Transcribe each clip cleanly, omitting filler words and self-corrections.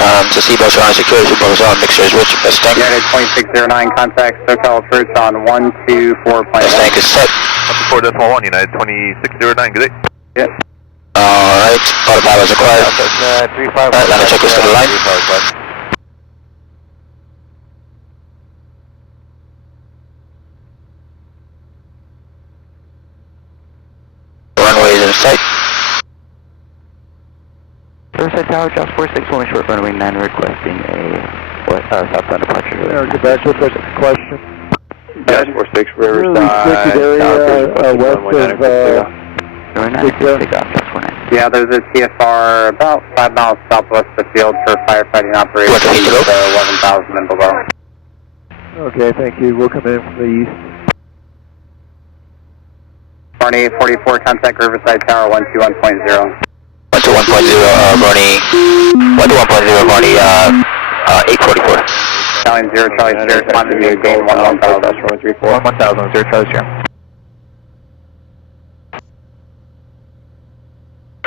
To Seabus on security, Seabus on mixtures, which best tank? United 2609, contact SoCal approach on 124 plan. Best tank is set. 124.1, United 2609, good day. Yep. Alright, autopilot is required. Alright, let me check this to the line. Runway is in sight. Riverside Tower, Josh 461, short runway 9, requesting a southbound departure. I'll get back with a question. Josh 46, Riverside, restricted area west of Runway 9, take off, Josh 49. Yeah, there's a TFR about 5 miles southwest of the field for firefighting operations, 11,000 and below. Okay, thank you. We'll come in from the east. Barney 844, contact Riverside Tower 121.0. 121.0, Barney. 121.0, Barney, 844. Stallion 0, Charlie Sierra, respond to maintain 11,000. 11,000, 0 Charlie Sierra.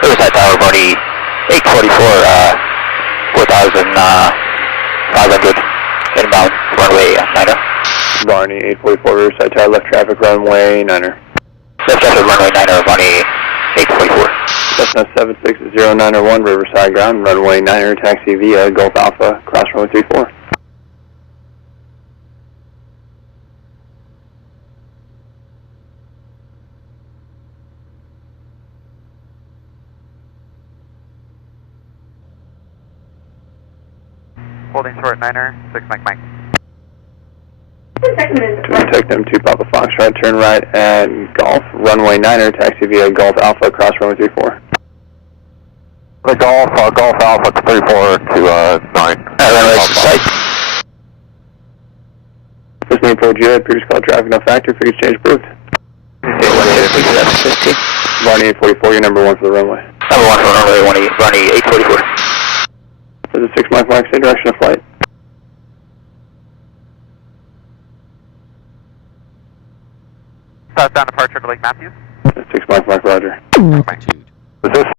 Riverside Tower, Barney, 844, 4,500, inbound, runway 9er. Barney 844, Riverside Tower, left traffic runway 9er. Left traffic runway 9er, Barney, 844. Cessna 76091, Riverside ground, runway 9er, taxi via Gulf Alpha, cross runway 34. Holding short 9er, 6 Mike. Take them to Papa Foxtrot, turn right at Golf, runway 9er, taxi via Gulf Alpha, cross runway 34. The Golf Alpha 34 to 9. Runway is in sight. This main Port Juliet, previous call traffic no factor, figure change approved. Okay, 150, left 50. Barney 844, you're number 1 for the runway. Number 1 for runway, Barney, 844. There's a 6 Mike, same direction of flight. Southbound departure to Lake Matthews. 6 Mike, Roger. Is this